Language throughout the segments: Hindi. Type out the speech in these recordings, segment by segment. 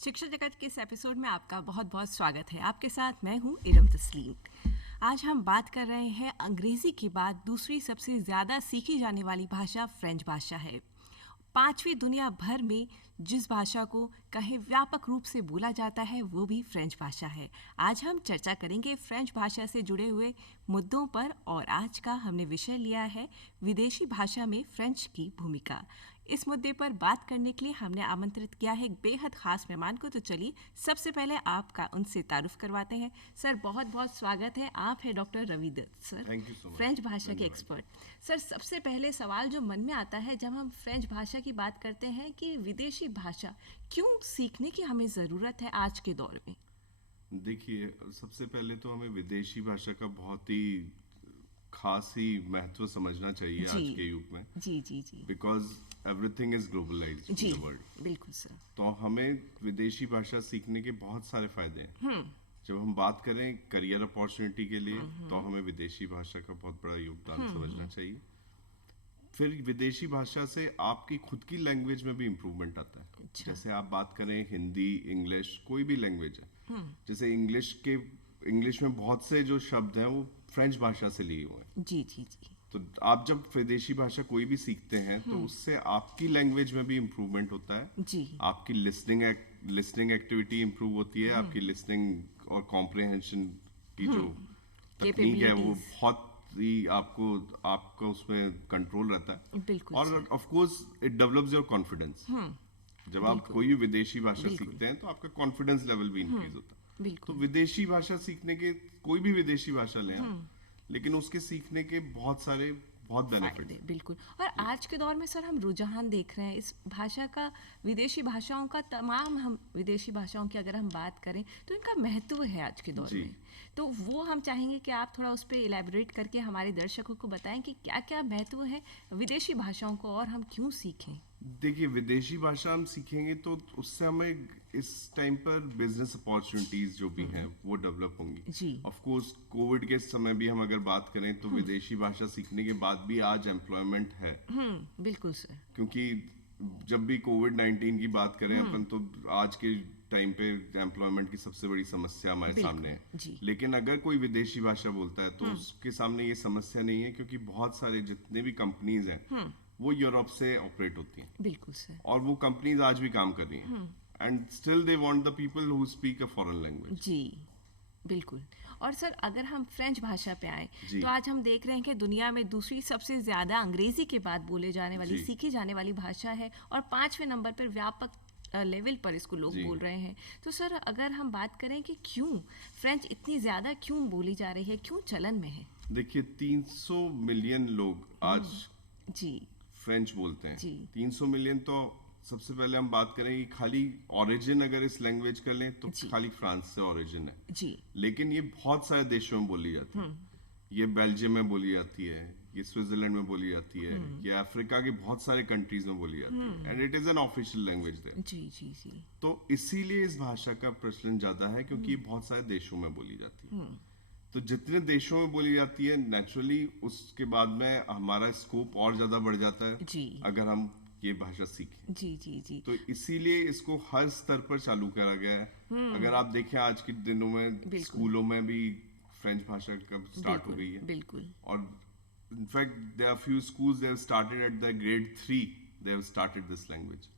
शिक्षा जगत के इस एपिसोड में आपका बहुत बहुत स्वागत है। आपके साथ मैं हूँ इरम तस्लीम। आज हम बात कर रहे हैं अंग्रेजी के बाद दूसरी सबसे ज़्यादा सीखी जाने वाली भाषा फ्रेंच भाषा है। पांचवी दुनिया भर में जिस भाषा को कहीं व्यापक रूप से बोला जाता है वो भी फ्रेंच भाषा है। आज हम चर्चा करेंगे फ्रेंच भाषा से जुड़े हुए मुद्दों पर और आज का हमने विषय लिया है विदेशी भाषा में फ्रेंच की भूमिका। इस मुद्दे पर बात करने के लिए हमने आमंत्रित किया है एक बेहद खास मेहमान को। तो चलिए सबसे पहले आपका उनसे तारुफ करवाते हैं। सर बहुत बहुत स्वागत है। आप हैं doctor Ravi Dutt sir, thank you so much. French भाषा के एक्सपर्ट। सर सबसे पहले सवाल जो मन में आता है जब हम फ्रेंच भाषा की बात करते हैं कि विदेशी भाषा क्यों सीखने की हमें ज़रूरत है आज के दौर में। देखिए, सबसे पहले तो हमें विदेशी भाषा का बहुत ही खास ही महत्व समझना चाहिए आज के युग में। जी जी जी बिकॉज एवरीथिंग इज ग्लोबलाइज्ड जी इन द वर्ल्ड। बिल्कुल सर। तो हमें विदेशी भाषा सीखने के बहुत सारे फायदे हैं। जब हम बात करें करियर अपॉर्चुनिटी के लिए तो हमें विदेशी भाषा का बहुत बड़ा योगदान समझना चाहिए। फिर विदेशी भाषा से आपकी खुद की लैंग्वेज में भी इम्प्रूवमेंट आता है। अच्छा। जैसे आप बात करें हिंदी, इंग्लिश, कोई भी लैंग्वेज है, जैसे इंग्लिश में बहुत से जो शब्द हैं वो फ्रेंच भाषा से लिए हुए हैं। जी जी जी तो आप जब विदेशी भाषा कोई भी सीखते हैं तो उससे आपकी लैंग्वेज में भी इम्प्रूवमेंट होता है। जी आपकी लिसनिंग एक्टिविटी इम्प्रूव होती है। आपकी लिसनिंग और कॉम्प्रिहेंशन की जो तकनीक है वो Capabilities। बहुत ही आपका उसमें कंट्रोल रहता है। बिल्कुल और sir. Of course it develops your confidence. जब आप बिल्कुल। कोई भी विदेशी भाषा बिल्कुल। सीखते हैं तो आपका कॉन्फिडेंस लेवल भी इंक्रीज होता है। तो बिल्कुल विदेशी भाषा सीखने के, कोई भी विदेशी भाषा लें आप, लेकिन उसके सीखने के बहुत बेनिफिट फायदे बिल्कुल। और आज के दौर में सर हम रुझान देख रहे हैं इस भाषा का, विदेशी भाषाओं का, तमाम हम विदेशी भाषाओं की अगर हम बात करें तो इनका महत्व है आज के दौर जी। में। तो वो हम चाहेंगे कि आप थोड़ा उस पर इलेबोरेट करके हमारे दर्शकों को बताएं कि क्या क्या महत्व है विदेशी भाषाओं को और हम क्यों सीखें। देखिए, विदेशी भाषा हम सीखेंगे तो उससे हमें इस टाइम पर बिजनेस अपॉर्चुनिटीज जो भी हैं वो डेवलप होंगी। जी। ऑफ कोर्स कोविड के समय भी हम अगर बात करें तो विदेशी भाषा सीखने के बाद भी आज एम्प्लॉयमेंट है। बिल्कुल सर। क्योंकि जब भी कोविड-19 की बात करें अपन तो आज के टाइम पे एम्प्लॉयमेंट की सबसे बड़ी समस्या हमारे बिल्कुल, सामने है। जी। लेकिन अगर कोई विदेशी भाषा बोलता है तो उसके सामने ये समस्या नहीं है, क्योंकि बहुत सारे जितने भी कंपनीज हैं वो यूरोप से ऑपरेट होती हैं बिल्कुल सर। और वो कंपनीज आज भी काम कर रही हैं and still they want the people who speak a foreign language. जी बिल्कुल। और सर अगर हम फ्रेंच भाषा पे आए जी। तो आज हम देख रहे हैं कि दुनिया में दूसरी सबसे ज़्यादा अंग्रेजी के बाद बोले जाने वाली, जी। सीखी जाने वाली भाषा है और 5वें नंबर पर व्यापक लेवल पर इसको लोग जी। बोल रहे हैं। तो सर अगर हम बात करें कि क्यों फ्रेंच इतनी ज़्यादा क्यों बोली जा रही है, क्यों चलन में है। देखिए, 300 मिलियन लोग आज जी फ्रेंच बोलते हैं। जी। 300 मिलियन तो सबसे पहले हम बात करें कि खाली ओरिजिन अगर इस लैंग्वेज का लें तो जी। खाली फ्रांस से ओरिजिन है, जी लेकिन ये बहुत सारे देशों में बोली जाती है। ये बेल्जियम में बोली जाती है, ये स्विट्जरलैंड में बोली जाती है, ये अफ्रीका के बहुत सारे कंट्रीज में बोली जाती है and it is an official language there. जी जी जी तो इसीलिए इस भाषा का प्रचलन ज्यादा है, क्योंकि ये बहुत सारे देशों में बोली जाती है। तो जितने देशों में बोली जाती है नेचुरली उसके बाद में हमारा स्कोप और ज्यादा बढ़ जाता है जी अगर हम ये भाषा सीखें। जी जी जी तो इसीलिए इसको हर स्तर पर चालू करा गया है। अगर आप देखें आज के दिनों में बिल्कुल। स्कूलों में भी फ्रेंच भाषा कब स्टार्ट हो बिल्कुल गई है। बिल्कुल और in fact there are few schools they have started at the grade 3 they have started this language.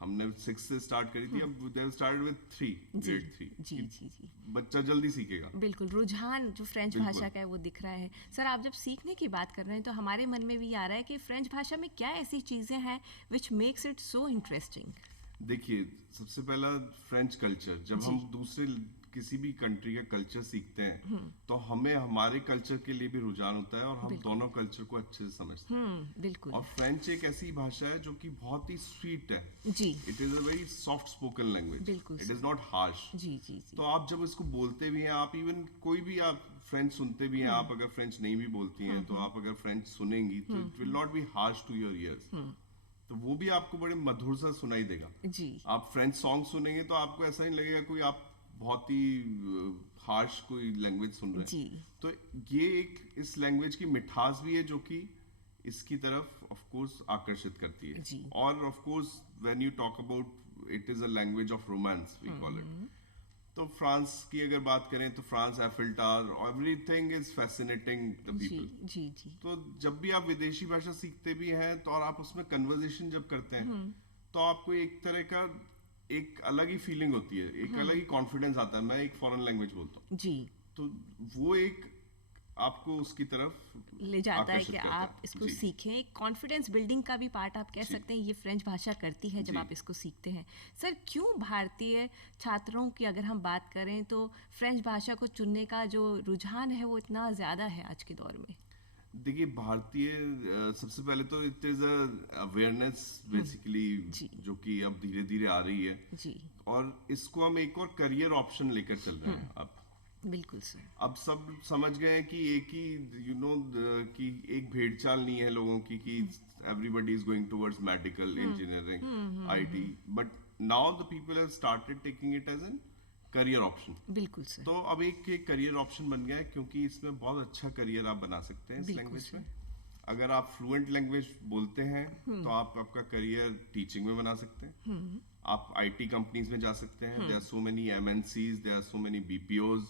हमने 6 से स्टार्ट करी थी, अब दे हैव स्टार्टेड विद 3, जी ग्रेड 3। जी जी जी बच्चा जल्दी सीखेगा। बिल्कुल। रुझान जो फ्रेंच बिल्कुल। भाषा का है वो दिख रहा है। सर आप जब सीखने की बात कर रहे हैं तो हमारे मन में भी आ रहा है कि फ्रेंच भाषा में क्या ऐसी चीज़ें हैं which makes it so interesting. देखिए, सबसे पहला फ्रेंच कल्चर, जब हम दूसरे किसी भी कंट्री का कल्चर सीखते हैं तो हमें हमारे कल्चर के लिए भी रुझान होता है और हम दोनों कल्चर को अच्छे से समझते हैं। बिल्कुल। और फ्रेंच एक ऐसी भाषा है जो कि बहुत ही स्वीट है। जी it is a very soft spoken language. बिल्कुल इट इज नॉट हार्श। जी जी जी तो आप जब इसको बोलते भी हैं, आप इवन कोई भी आप फ्रेंच सुनते भी हैं, आप अगर फ्रेंच नहीं भी बोलती हैं तो आप अगर फ्रेंच सुनेंगी तो it will not be harsh to your ears. तो वो भी आपको बड़े मधुर सा सुनाई देगा। जी आप फ्रेंच सॉन्ग सुनेंगे तो आपको ऐसा नहीं लगेगा कोई आप बहुत ही हार्श कोई लैंग्वेज सुन रहे हैं। जी तो ये एक इस लैंग्वेज की मिठास भी है जो कि इसकी तरफ ऑफ कोर्स आकर्षित करती है। जी। और of course when you talk about it is a language of romance we call it. तो फ्रांस की अगर बात करें तो France, Eiffel tower, everything is fascinating the जी पीपल। जी जी तो जब भी आप विदेशी भाषा सीखते भी हैं तो और आप उसमें कन्वर्सेशन जब करते हैं तो आपको एक तरह का एक अलग ही फीलिंग होती है, एक अलग ही कॉन्फिडेंस आता है। मैं एक फॉरेन लैंग्वेज बोलता हूँ जी तो वो एक आपको उसकी तरफ ले जाता है आकर्षित कि करता आप इसको जी सीखें। एक कॉन्फिडेंस बिल्डिंग का भी पार्ट आप कह जी सकते हैं ये फ्रेंच भाषा करती है जब जी आप इसको सीखते हैं। सर क्यों भारतीय छात्रों की अगर हम बात करें तो फ्रेंच भाषा को चुनने का जो रुझान है वो इतना ज़्यादा है आज के दौर में? देखिए भारतीय सबसे पहले तो इट इज अवेयरनेस बेसिकली जी जो कि अब धीरे धीरे आ रही है, जी और इसको हम एक और करियर ऑप्शन लेकर चल रहे हैं अब। बिल्कुल सर। अब सब समझ गए हैं कि एक ही कि एक भेड़चाल नहीं है लोगों की कि everybody is going towards medical engineering IT, but now the people have started taking it as an career option. बिल्कुल सर। तो अब एक करियर ऑप्शन बन गया है क्योंकि इसमें बहुत अच्छा करियर आप बना सकते हैं इस बिल्कुल लैंग्वेज सर। में। अगर आप फ्लुएंट लैंग्वेज बोलते हैं तो आप आपका करियर टीचिंग में बना सकते हैं। आप आईटी कंपनीज में जा सकते हैं, there are so many MNCs, there are so many BPOs,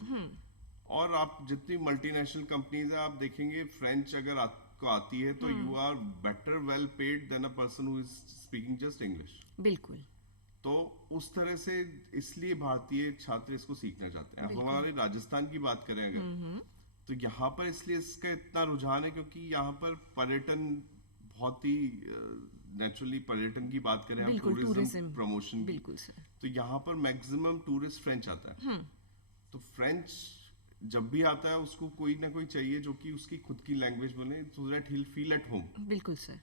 और आप जितनी मल्टीनेशनल कंपनीज हैं आप देखेंगे फ्रेंच अगर आपको आती है तो you are better well paid than a person who is speaking just English. बिल्कुल तो उस तरह से इसलिए भारतीय छात्र इसको सीखना चाहते हैं। अब बिल्कुल। हमारे राजस्थान की बात करें अगर तो यहाँ पर इसलिए इसका इतना रुझान है क्योंकि यहाँ पर पर्यटन बहुत ही नेचुरली, पर्यटन की बात करें हम, बिल्कुल टूरिज्म टूरिज्म प्रमोशन की, बिल्कुल सर। तो यहाँ पर मैक्सिमम टूरिस्ट फ्रेंच आता है। तो फ्रेंच जब भी आता है उसको कोई ना कोई चाहिए जो कि उसकी खुद की लैंग्वेज बोले, so that he will feel at home, बिल्कुल sir.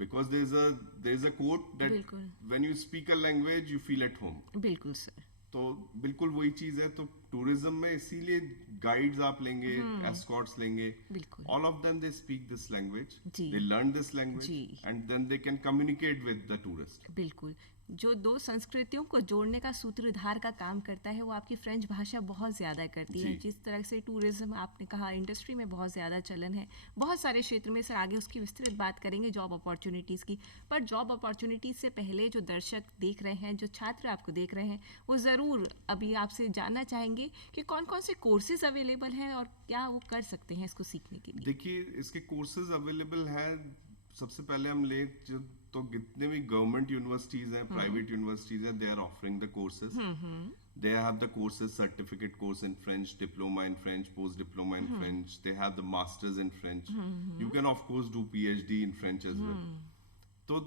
because there is a quote that बिल्कुल when you speak a language you feel at home। बिल्कुल सर। तो बिल्कुल वही चीज है। तो टूरिज्म में इसीलिए गाइड्स आप लेंगे, एस्कॉर्ट्स लेंगे, बिल्कुल all of them they speak this language, ji they learn this language, ji and then they can communicate with the tourist। बिल्कुल। जो दो संस्कृतियों को जोड़ने का सूत्रधार का काम करता है वो आपकी फ्रेंच भाषा बहुत ज़्यादा करती है। जी। जिस तरह से टूरिज्म आपने कहा इंडस्ट्री में बहुत ज़्यादा चलन है बहुत सारे क्षेत्र में। सर आगे उसकी विस्तृत बात करेंगे जॉब अपॉर्चुनिटीज़ की, पर जॉब अपॉर्चुनिटीज़ से पहले जो दर्शक देख रहे हैं, जो छात्र आपको देख रहे हैं, वो ज़रूर अभी आपसे जानना चाहेंगे कि कौन कौन से कोर्सेज अवेलेबल हैं और क्या वो कर सकते हैं इसको सीखने के लिए। देखिए इसके कोर्सेज अवेलेबल हैं। सबसे पहले हम ले तो जितने भी गवर्नमेंट यूनिवर्सिटीज हैं, प्राइवेट यूनिवर्सिटीज हैं, they are offering the courses. They have the courses, certificate course in French, diploma in French, post diploma in French. They have the masters in French. You can of course do PhD in French as well. तो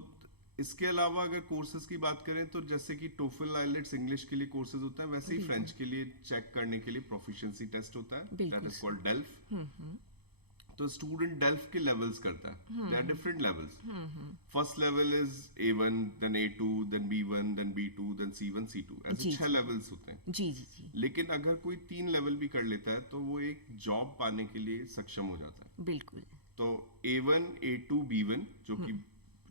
इसके अलावा अगर कोर्सेज की बात करें तो जैसे कि टोफल, आइलेट्स इंग्लिश के लिए कोर्सेज होता है, वैसे ही फ्रेंच के लिए चेक करने के लिए प्रोफिशिएंसी टेस्ट होता है, दैट इज कॉल्ड डेल्फ। तो स्टूडेंट डेल्फ के लेवल्स करता है, they are different levels. First level is A1, then A2, then B1, then B2, then C1, C2, ऐसे जी, 6 लेवल्स होते हैं। जी जी जी लेकिन अगर कोई 3 लेवल भी कर लेता है तो वो एक जॉब पाने के लिए सक्षम हो जाता है। बिल्कुल तो A1, A2, B1 जो कि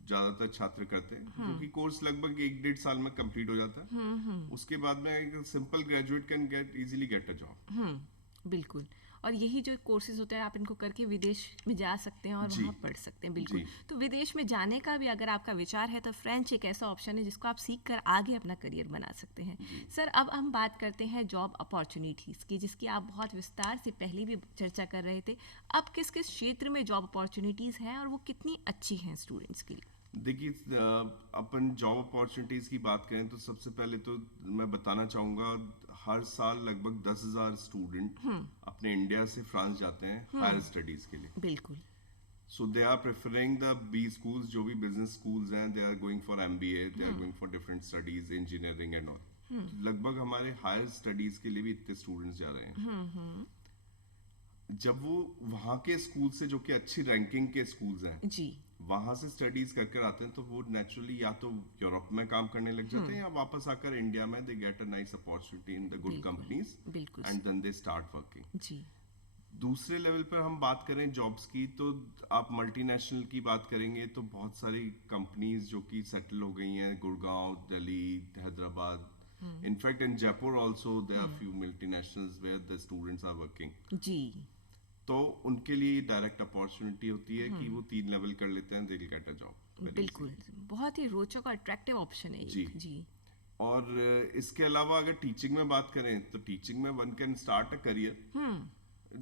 ज्यादातर छात्र करते हैं, जो कि कोर्स लगभग 1-1.5 साल में कंप्लीट हो जाता है। उसके बाद में एक simple graduate can easily get a job. बिल्कुल। और यही जो कोर्सेज होते हैं आप इनको करके विदेश में जा सकते हैं और जी। वहाँ पढ़ सकते हैं। बिल्कुल। जी। तो विदेश में जाने का भी अगर आपका विचार है तो फ्रेंच एक ऐसा ऑप्शन है जिसको आप सीख कर आगे अपना करियर बना सकते हैं। सर अब हम बात करते हैं जॉब अपॉर्चुनिटीज़ की, जिसकी आप बहुत विस्तार से पहले भी चर्चा कर रहे थे। अब किस किस क्षेत्र में जॉब अपॉर्चुनिटीज़ हैं और वो कितनी अच्छी हैं स्टूडेंट्स के लिए? देखिए अपन जॉब अपॉर्चुनिटीज की बात करें तो सबसे पहले तो मैं बताना चाहूंगा हर साल लगभग 10,000 स्टूडेंट अपने इंडिया से फ्रांस जाते हैं हायर स्टडीज के लिए। बिल्कुल। So they are preferring the B schools, जो भी बिजनेस स्कूल्स हैं, they are going for MBA, they are going for different studies, engineering and all. लगभग हमारे हायर स्टडीज के लिए भी इतने स्टूडेंट्स जा रहे हैं। जब वो वहाँ के स्कूल से, जो कि अच्छी रैंकिंग के स्कूल्स हैं, जी वहां से स्टडीज कर कर आते हैं तो वो नेचुरली या तो यूरोप में काम करने लग जाते हैं या वापस आकर इंडिया में they get a nice opportunity in the good बिल्कुल, कंपनीज बिल्कुल and then they start working. जी दूसरे लेवल पर हम बात करें जॉब्स की तो आप मल्टीनेशनल की बात करेंगे तो बहुत सारी कंपनीज जो कि सेटल हो गई हैं, Gurgaon, Delhi, Hyderabad, in fact in Jaipur also there are few multinationals where the students are working. जी तो उनके लिए डायरेक्ट अपॉर्चुनिटी होती है कि वो 3 लेवल कर लेते हैं, they will get a job. बिल्कुल। बहुत ही रोचक और अट्रैक्टिव ऑप्शन है जी। जी और इसके अलावा अगर टीचिंग में बात करें तो टीचिंग में one can start a career,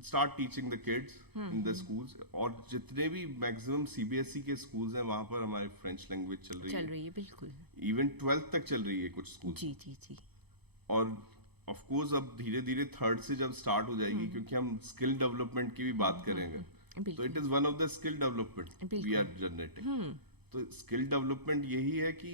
start teaching the kids in the schools. और जितने भी मैक्सिमम सीबीएसई के स्कूल्स हैं वहां पर हमारी फ्रेंच लैंग्वेज चल रही है। बिल्कुल। इवन 12th तक चल रही है कुछ स्कूल। जी जी जी। और ऑफ कोर्स अब धीरे धीरे थर्ड से जब स्टार्ट हो जाएगी, क्योंकि हम स्किल डेवलपमेंट की भी बात करेंगे, तो it is one of the skill development we are generating. तो स्किल डेवलपमेंट यही है कि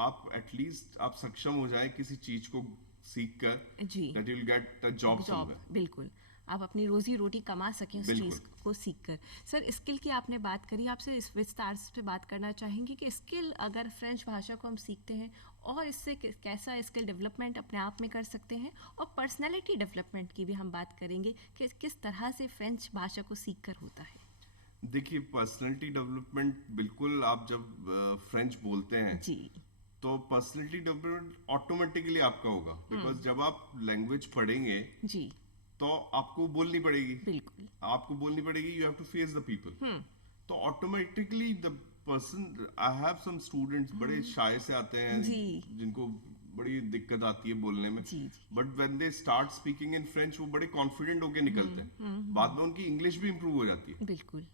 आप एटलीस्ट आप सक्षम हो जाए किसी चीज को सीख कर, that you will get a job somewhere. बिल्कुल, आप अपनी रोजी रोटी कमा सकें उस चीज को सीखकर। सर, स्किल की आपने बात करी, आपसे इस विस्तार से बात करना चाहेंगे कि स्किल अगर फ्रेंच भाषा को हम सीखते हैं और इससे कैसा स्किल डेवलपमेंट अपने आप में कर सकते हैं, और पर्सनैलिटी डेवलपमेंट की भी हम बात करेंगे कि किस तरह से फ्रेंच भाषा को सीख कर होता है। देखिए, पर्सनैलिटी डेवलपमेंट बिल्कुल, आप जब फ्रेंच बोलते हैं जी, तो पर्सनैलिटी डेवलपमेंट ऑटोमेटिकली आपका होगा, बिकॉज जब आप लैंग्वेज पढ़ेंगे जी, तो आपको बोलनी पड़ेगी। बिल्कुल, आपको बोलनी पड़ेगी, you have to face the people. तो automatically the person, I have some students बड़े शाय से आते हैं जिनको बड़ी दिक्कत आती है बोलने में, but when they start speaking in French वो बड़े कॉन्फिडेंट होके निकलते हैं। बाद में उनकी इंग्लिश भी इंप्रूव हो जाती है, बिल्कुल,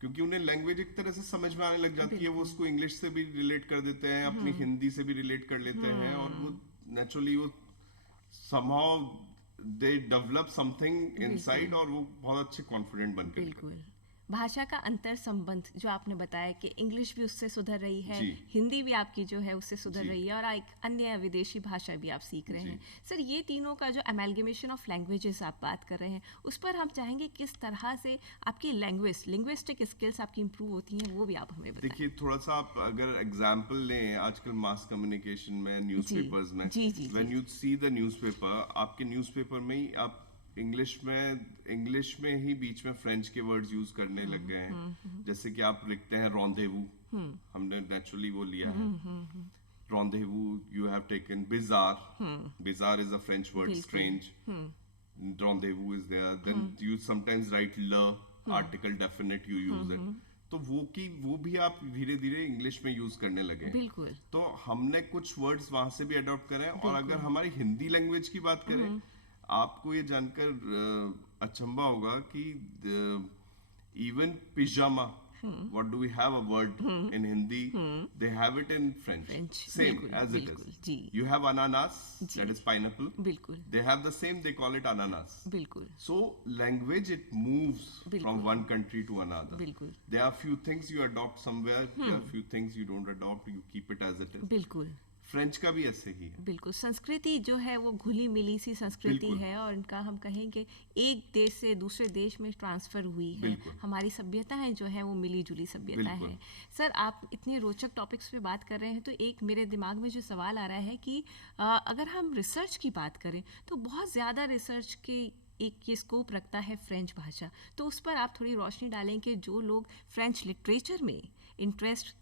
क्योंकि उन्हें लैंग्वेज एक तरह से समझ में आने लग जाती है। वो उसको इंग्लिश से भी रिलेट कर देते हैं, अपनी हिंदी से भी रिलेट कर लेते हैं, और वो नेचुरली वो somehow they develop something inside और वो बहुत अच्छे कॉन्फिडेंट बनकर। बिल्कुल। भाषा का अंतर संबंध जो आपने बताया कि इंग्लिश भी उससे सुधर रही है, हिंदी भी आपकी जो है उससे सुधर रही है, और एक अन्य विदेशी भाषा भी आप सीख रहे हैं। सर, ये तीनों का जो अमेलगमेशन ऑफ लैंग्वेजेस आप बात कर रहे हैं, उस पर हम चाहेंगे किस तरह से आपकी लिंग्विस्टिक स्किल्स आपकी इंप्रूव होती हैं, वो भी आप हमें बताएं। देखिए, थोड़ा सा आप अगर एग्जांपल लें, आजकल मास कम्युनिकेशन में, न्यूज़पेपर्स में, when you see the newspaper, आपके न्यूज़पेपर में ही आप इंग्लिश में ही बीच में फ्रेंच के वर्ड्स यूज करने लग गए हैं। जैसे कि आप लिखते हैं रॉन्डेवू, हमने नेचुरली वो लिया है rendezvous. You have taken bizarre, bizarre is a French word, strange. Rendezvous is there, then you sometimes write ल, article definite, you use it. तो वो भी आप धीरे धीरे इंग्लिश में यूज करने लगे। बिल्कुल। तो हमने कुछ वर्ड्स वहां से भी अडॉप्ट करे। और अगर हमारी हिंदी लैंग्वेज की बात करें, आपको ये जानकर अचंभा होगा कि even pyjama, what do we have a word in Hindi, they have it in French, same as it is. You have ananas, that is pineapple, they have the same, they call it ananas. So language, it moves from one country to another. There are few things you adopt somewhere, there are few things you don't adopt, you keep it as it is. French का भी ऐसे ही है। बिल्कुल, संस्कृति जो है वो घुली मिली सी संस्कृति है, और इनका हम कहेंगे एक देश से दूसरे देश में ट्रांसफर हुई है। हमारी सभ्यताएं जो है वो मिली जुली सभ्यता है। सर, आप इतने रोचक टॉपिक्स पे बात कर रहे हैं, तो एक मेरे दिमाग में जो सवाल आ रहा है कि अगर हम रिसर्च की बात करें तो बहुत ज़्यादा रिसर्च के एक ये स्कोप रखता है फ्रेंच भाषा, तो उस पर आप थोड़ी रोशनी डालें कि जो लोग फ्रेंच लिटरेचर में इंटरेस्ट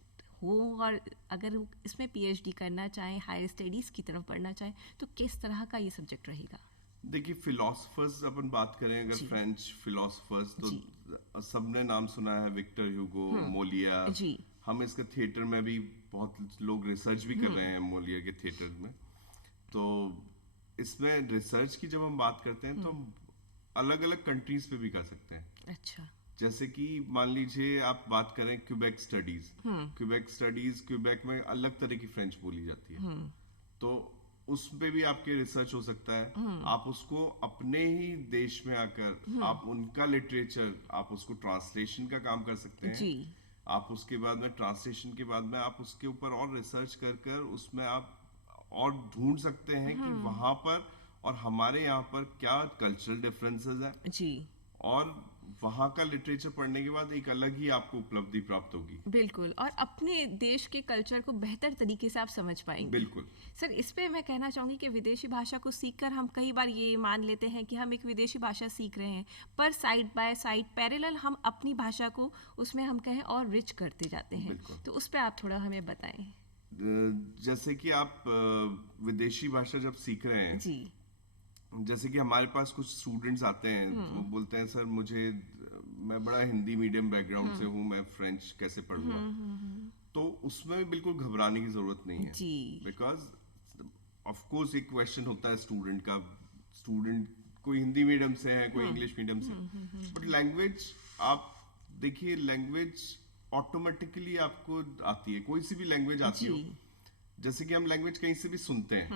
हो और अगर इसमें पीएचडी करना चाहें, हायर स्टडीज़ की तरफ पढ़ना चाहें, तो किस तरह का ये सब्जेक्ट रहेगा? देखिए, फिलोसफर्स अपन बात करें अगर फ्रेंच फिलोसफर्स, तो सबने नाम सुना है, विक्टर ह्यूगो, मोलियर। हम इसके थिएटर में भी बहुत लोग रिसर्च भी कर रहे हैं मोलियर के थिएटर में। तो इसमें रिसर्च की जब हम बात करते हैं तो हम अलग अलग कंट्रीज पे भी कर सकते हैं। अच्छा। जैसे कि मान लीजिए आप बात करें क्यूबेक स्टडीज, क्यूबेक में अलग तरह की फ्रेंच बोली जाती है, तो उस पे भी आपके रिसर्च हो सकता है। आप उसको अपने ही देश में आकर आप उनका लिटरेचर, आप उसको ट्रांसलेशन का काम कर सकते हैं। आप उसके बाद में ट्रांसलेशन के बाद में आप उसके ऊपर और रिसर्च कर उसमें आप और ढूंढ सकते हैं कि वहां पर और हमारे यहाँ पर क्या कल्चरल डिफरेंसेस हैं जी, और वहाँ का लिटरेचर पढ़ने के बाद एक अलग ही आपको उपलब्धि प्राप्त होगी। बिल्कुल, और अपने देश के कल्चर को बेहतर तरीके से आप समझ पाएंगे। बिल्कुल। सर, इस पे मैं कहना चाहूँगी कि विदेशी भाषा को सीखकर हम कई बार ये मान लेते हैं कि हम एक विदेशी भाषा सीख रहे हैं, पर साइड बाय साइड पैरेलल हम अपनी भाषा को उसमें हम कहें और रिच करते जाते हैं। तो उस पर आप थोड़ा हमें बताएं। जैसे कि आप विदेशी भाषा जब सीख रहे हैं जी, जैसे कि हमारे पास कुछ स्टूडेंट्स आते हैं तो वो बोलते हैं, सर मैं बड़ा हिंदी मीडियम बैकग्राउंड से हूँ, मैं फ्रेंच कैसे पढ़ूंगा। तो उसमें बिल्कुल घबराने की जरूरत नहीं है, बिकॉज ऑफ कोर्स एक क्वेश्चन होता है स्टूडेंट का, स्टूडेंट कोई हिंदी मीडियम से है, कोई इंग्लिश मीडियम से, बट लैंग्वेज आप देखिए, लैंग्वेज ऑटोमेटिकली आपको आती है, कोई सी भी लैंग्वेज आती हो। जैसे कि हम लैंग्वेज कहीं से भी सुनते हैं,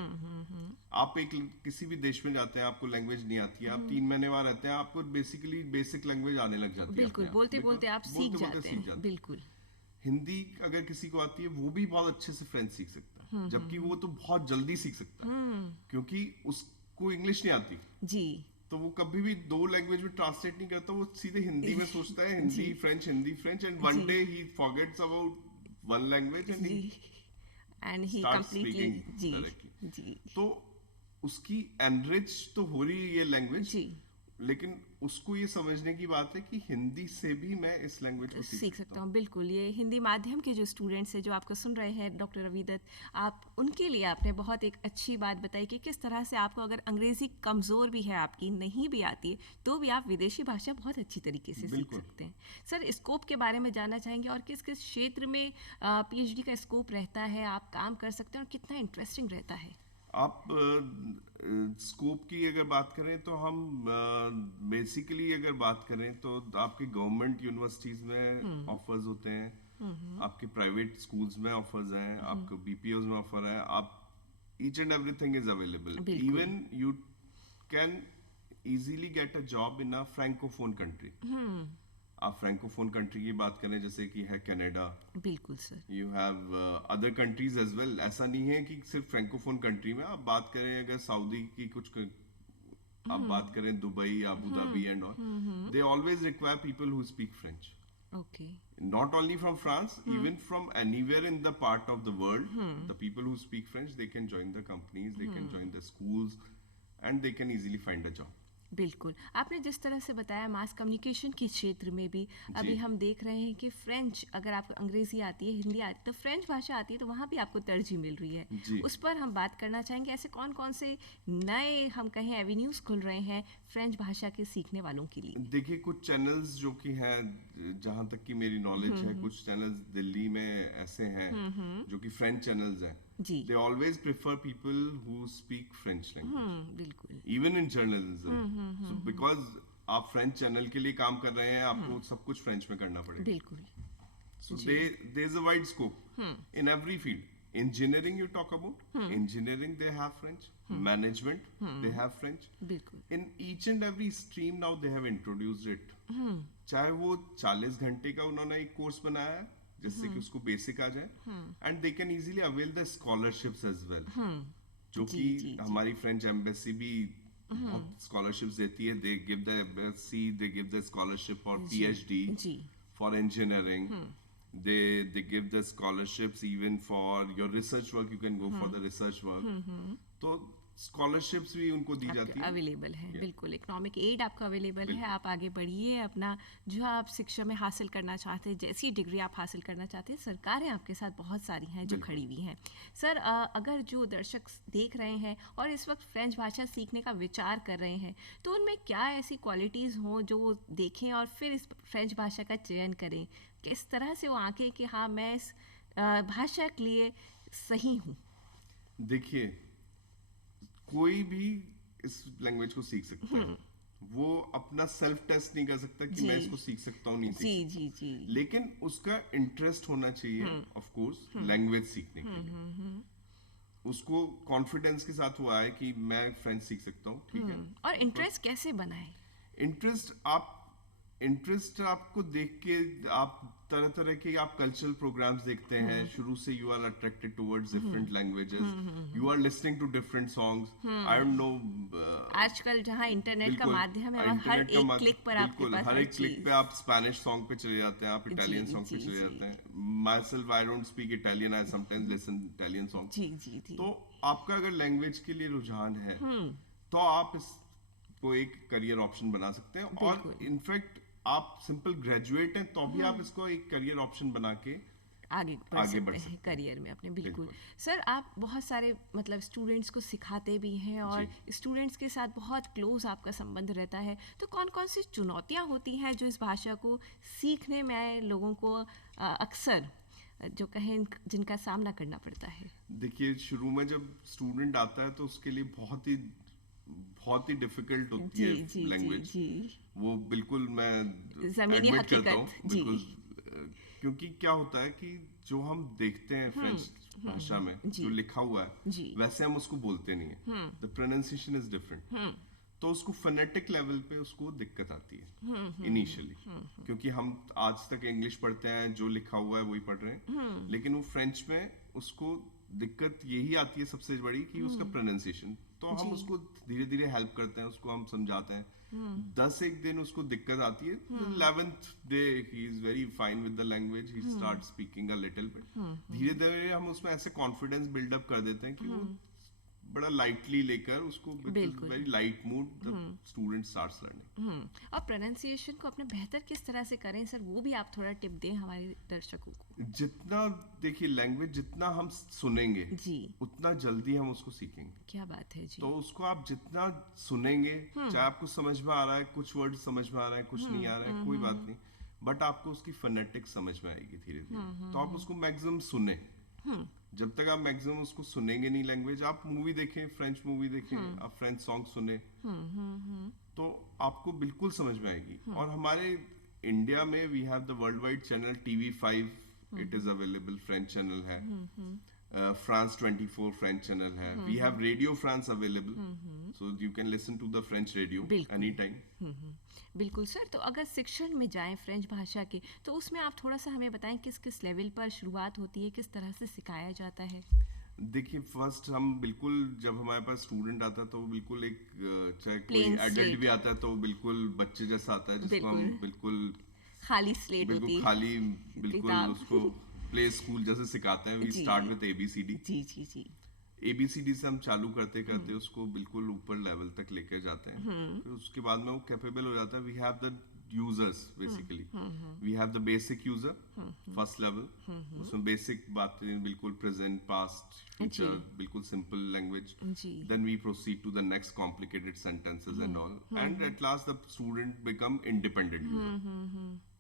आप एक किसी भी देश में जाते हैं, आपको लैंग्वेज नहीं आती है, आप 3 महीने बाद रहते हैं, आपको बेसिकली बेसिक लैंग्वेज आने लग जाती है, बिल्कुल बोलते बोलते आप सीख जाते हैं। बिल्कुल। हिंदी अगर किसी को आती है, वो भी बहुत अच्छे से फ्रेंच सीख सकता है, जबकि वो तो बहुत जल्दी सीख सकता है, क्योंकि उसको इंग्लिश नहीं आती जी, तो वो कभी भी 2 लैंग्वेज में ट्रांसलेट नहीं करता, वो सीधे हिंदी में सोचता है, Hindi French and one day he forgets about one language and he completely जी। तो उसकी एनरिच तो हो रही है ये लैंग्वेज, लेकिन उसको ये समझने की बात है कि हिंदी से भी मैं इस लैंग्वेज को सीख सकता हूँ। बिल्कुल, ये हिंदी माध्यम के जो स्टूडेंट्स हैं जो आपको सुन रहे हैं डॉक्टर रवि दत्त, आप उनके लिए आपने बहुत एक अच्छी बात बताई कि किस तरह से आपको अगर अंग्रेजी कमज़ोर भी है, आपकी नहीं भी आती है, तो भी आप विदेशी भाषा बहुत अच्छी तरीके से सीख सकते हैं। सर, स्कोप के बारे में जानना चाहेंगे और किस किस क्षेत्र में PhD का स्कोप रहता है, आप काम कर सकते हैं और कितना इंटरेस्टिंग रहता है? आप स्कोप की अगर बात करें तो हम बेसिकली अगर बात करें तो आपके गवर्नमेंट यूनिवर्सिटीज में ऑफर्स होते हैं, आपके प्राइवेट स्कूल्स में ऑफर्स हैं, आपको BPOs में ऑफर है, आप each and everything is available, even you can easily get a job in a francophone country. आप फ्रैंकोफोन कंट्री की बात करें जैसे कि है कनाडा, बिल्कुल sir, you have other countries as well, ऐसा नहीं है कि सिर्फ फ्रैंकोफोन कंट्री में। आप बात करें अगर सऊदी की आप बात करें Dubai, Abu Dhabi and all, they always require people who speak French, okay, not only from France, even from anywhere in the part of the world, the people who speak French, they can join the companies, they can join the schools and they can easily find a job. बिल्कुल, आपने जिस तरह से बताया मास कम्युनिकेशन के क्षेत्र में भी अभी हम देख रहे हैं कि फ्रेंच, अगर आपको अंग्रेजी आती है, हिंदी आती है, तो फ्रेंच भाषा आती है, तो वहाँ भी आपको तरजीह मिल रही है। उस पर हम बात करना चाहेंगे, ऐसे कौन कौन से नए हम कहें एवेन्यूज खुल रहे हैं फ्रेंच भाषा के सीखने वालों के लिए? देखिए, कुछ चैनल्स जो कि हैं, जहाँ तक कि मेरी नॉलेज है, कुछ चैनल्स दिल्ली में ऐसे हैं जो कि फ्रेंच चैनल्स हैं, they always prefer people who speak French language, बिल्कुल, even in journalism, so because आप फ्रेंच चैनल के लिए काम कर रहे हैं, आपको सब कुछ फ्रेंच में करना पड़ेगा, बिल्कुल, so there is a wide scope in every field. Engineering you talk about, engineering they have French, management they have French, बिल्कुल, in each and every stream now they have introduced it, चाहे वो 40 घंटे का उन्होंने एक कोर्स बनाया है जिससे कि उसको बेसिक आ जाए, and they can easily avail the scholarships as well, जो कि हमारी फ्रेंच एम्बेसी भी बहुत स्कॉलरशिप्स देती है, they give the embassy, they give the scholarship for PhD, for engineering, they give the scholarships even for your research work, you can go for the research work, तो स्कॉलरशिप्स भी उनको दी जाती है, अवेलेबल है, बिल्कुल, इकोनॉमिक एड आपका अवेलेबल है, आप आगे बढ़िए, अपना जो आप शिक्षा में हासिल करना चाहते हैं, जैसी डिग्री आप हासिल करना चाहते हैं, सरकारें आपके साथ बहुत सारी हैं जो खड़ी हुई हैं। सर, अगर जो दर्शक देख रहे हैं और इस वक्त फ्रेंच भाषा सीखने का विचार कर रहे हैं, तो उनमें क्या ऐसी क्वालिटीज़ हों जो वो देखें और फिर इस फ्रेंच भाषा का चयन करें? किस तरह से वो आंकें कि हाँ, मैं इस भाषा के लिए सही हूँ? देखिए, कोई भी इस लैंग्वेज को सीख सकता है, वो अपना सेल्फ टेस्ट नहीं कर सकता कि मैं इसको सीख सकता हूँ, नहीं सीख सकता, जी, लेकिन उसका इंटरेस्ट होना चाहिए ऑफ कोर्स लैंग्वेज सीखने के लिए, उसको कॉन्फिडेंस के साथ हुआ है कि मैं फ्रेंच सीख सकता हूँ, ठीक है। और इंटरेस्ट कैसे बनाए? इंटरेस्ट आपको देख के आप तरह तरह के आप कल्चरल प्रोग्राम्स देखते हैं, शुरू से you are attracted towards different languages, you are listening to different songs, I don't know, आजकल जहां इंटरनेट का माध्यम है, हर एक क्लिक पर आपके पास, हर एक क्लिक पे आप स्पेनिश सॉन्ग पे चले जाते हैं, आप इटालियन सॉन्ग पे चले जाते हैं। My self, I don't speak Italian, I sometimes listen Italian song, तो आपका अगर लैंग्वेज के लिए रुझान है तो आप इसको एक करियर ऑप्शन बना सकते हैं, और इनफैक्ट आप सिंपल ग्रेजुएट हैं तो भी आप इसको एक करियर ऑप्शन बना के आगे बढ़ सकते हैं करियर में अपने, बिल्कुल। सर, आप बहुत सारे मतलब स्टूडेंट्स को सिखाते भी हैं और स्टूडेंट्स के साथ बहुत क्लोज आपका संबंध रहता है, तो कौन कौन सी चुनौतियां होती हैं जो इस भाषा को सीखने में लोगों को अक्सर जो कहें जिनका सामना करना पड़ता है? देखिए, शुरू में जब स्टूडेंट आता है तो उसके लिए बहुत ही डिफिकल्ट होती जी है जी जी लैंग्वेज। जी। वो बिल्कुल मैं ज़मीनी एडमिट करता हूँ, हकीकत जी। बिल्कुल। क्योंकि क्या होता है कि जो हम देखते हैं फ्रेंच भाषा में जी जो लिखा हुआ है जी। वैसे हम उसको बोलते नहीं है। The pronunciation is different. तो उसको फोनेटिक लेवल पे उसको दिक्कत आती है इनिशियली, क्योंकि हम आज तक इंग्लिश पढ़ते हैं, जो लिखा हुआ है वही पढ़ रहे हैं। लेकिन वो फ्रेंच में उसको दिक्कत यही आती है सबसे बड़ी कि उसका प्रोनाउंसिएशन। तो हम जी। उसको धीरे धीरे हेल्प करते हैं, उसको हम समझाते हैं। 10 दिन उसको दिक्कत आती है। 11th day he is very fine with the language, he start speaking a little bit. धीरे धीरे हम उसमें ऐसे कॉन्फिडेंस बिल्डअप कर देते हैं कि वो बड़ा लाइटली लेकर उसको बिल्कुल। Very light mood the student starts learning. और प्रोनाउंसिएशन को अपने बेहतर किस तरह से करें सर, वो भी आप थोड़ा टिप दें हमारे दर्शकों को। जितना, देखिए, लैंग्वेज जितना हम सुनेंगे जी। उतना जल्दी हम उसको सीखेंगे। क्या बात है जी। तो उसको आप जितना सुनेंगे, चाहे आपको समझ में आ रहा है, कुछ वर्ड समझ में आ रहा है, कुछ नहीं आ रहा है, कोई बात नहीं, बट आपको उसकी फोनेटिक समझ में आएगी धीरे धीरे। तो आप उसको मैक्सिमम सुने। जब तक आप मैक्सिमम उसको सुनेंगे नहीं लैंग्वेज, आप मूवी देखें, फ्रेंच मूवी देखें, आप फ्रेंच सॉन्ग सुने, तो आपको बिल्कुल समझ में आएगी। और हमारे इंडिया में we have the world wide channel TV5, it is available, French channel है। France 24 फ्रेंच चैनल है। We have radio France available, so you can listen to the French radio any time. बिल्कुल सर। तो अगर शिक्षण में जाएं फ्रेंच भाषा के, तो उसमें आप थोड़ा सा हमें बताएं किस किस लेवल पर शुरुआत होती है, किस तरह से सिखाया जाता है? देखिए, फर्स्ट हम बिल्कुल, जब हमारे पास स्टूडेंट आता है तो वो बिल्कुल एक, चाहे कोई Plain एडल्ट slate। भी आता है तो वो बिल्कुल बच्चे जैसा आता है, जिसको हम बिल्कुल खाली स्लेट होती बिल्कुल है। खाली, बिल्कुल किताब। उसको प्ले स्कूल जैसे सिखाते हैं। वी जी। Start with ABCD। जी जी जी। ABCD से हम चालू करते करते उसको बिल्कुल ऊपर लेवल तक लेकर जाते हैं। फिर उसके बाद में वो कैपेबल हो जाता है। We have the users basically, we have the basic user, first level. उसमें बेसिक बातें, बिल्कुल प्रेजेंट, पास्ट, फ्यूचर, बिल्कुल सिंपल लैंग्वेज। जी। Then we proceed to the next complicated sentences and all, and at last the student become independent user.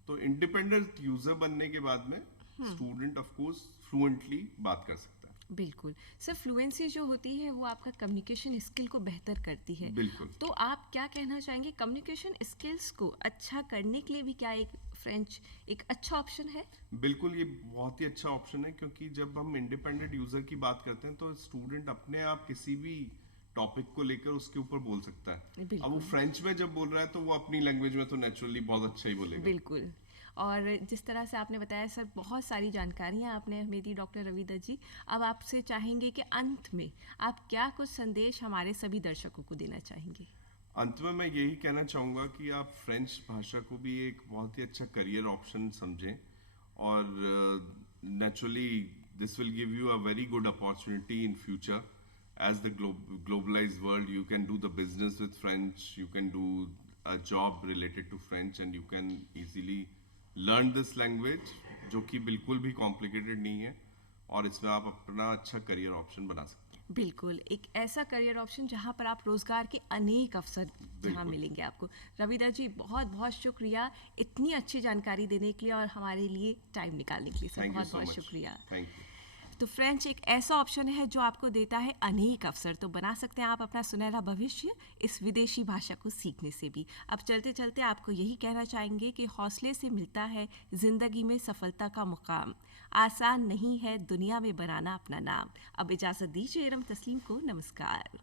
तो इंडिपेंडेंट यूजर बनने के बाद में स्टूडेंट ऑफ कोर्स फ्लुएंटली बात कर सकता है। बिल्कुल सर। फ्लुएंसी जो होती है वो आपका कम्युनिकेशन स्किल को बेहतर करती है। बिल्कुल। तो आप क्या कहना चाहेंगे, कम्युनिकेशन स्किल्स को अच्छा करने के लिए भी क्या एक फ्रेंच एक अच्छा ऑप्शन है? बिल्कुल, ये बहुत ही अच्छा ऑप्शन है, क्योंकि जब हम इंडिपेंडेंट यूजर की बात करते हैं तो स्टूडेंट अपने आप किसी भी टॉपिक को लेकर उसके ऊपर बोल सकता है। अब वो फ्रेंच में जब बोल रहा है तो वो अपनी लैंग्वेज में तो नेचुरली बहुत अच्छा ही बोलेगा। बिल्कुल। और जिस तरह से आपने बताया सर, बहुत सारी जानकारियाँ आपने हमें दी डॉक्टर रवि दत्त जी। अब आपसे चाहेंगे कि अंत में आप क्या कुछ संदेश हमारे सभी दर्शकों को देना चाहेंगे? अंत में मैं यही कहना चाहूँगा कि आप फ्रेंच भाषा को भी एक बहुत ही अच्छा करियर ऑप्शन समझें, और naturally this will give you a very good opportunity in future. As the globalized world, you can do the business with French, you can do a job related to French, and you can easily learn this language, जो कि बिल्कुल भी complicated नहीं है, और इसमें आप अपना अच्छा करियर ऑप्शन बना सकते हैं। बिल्कुल, एक ऐसा करियर ऑप्शन जहां पर आप रोजगार के अनेक अवसर जहां मिलेंगे आपको। रवि दत्त जी, बहुत बहुत शुक्रिया इतनी अच्छी जानकारी देने के लिए और हमारे लिए टाइम निकालने के लिए सर, बहुत बहुत शुक्रिया। Thank you. तो फ्रेंच एक ऐसा ऑप्शन है जो आपको देता है अनेक अवसर, तो बना सकते हैं आप अपना सुनहरा भविष्य इस विदेशी भाषा को सीखने से भी। अब चलते चलते आपको यही कहना चाहेंगे कि हौसले से मिलता है जिंदगी में सफलता का मुकाम, आसान नहीं है दुनिया में बनाना अपना नाम। अब इजाज़त दीजिए इरम तस्लीम को, नमस्कार।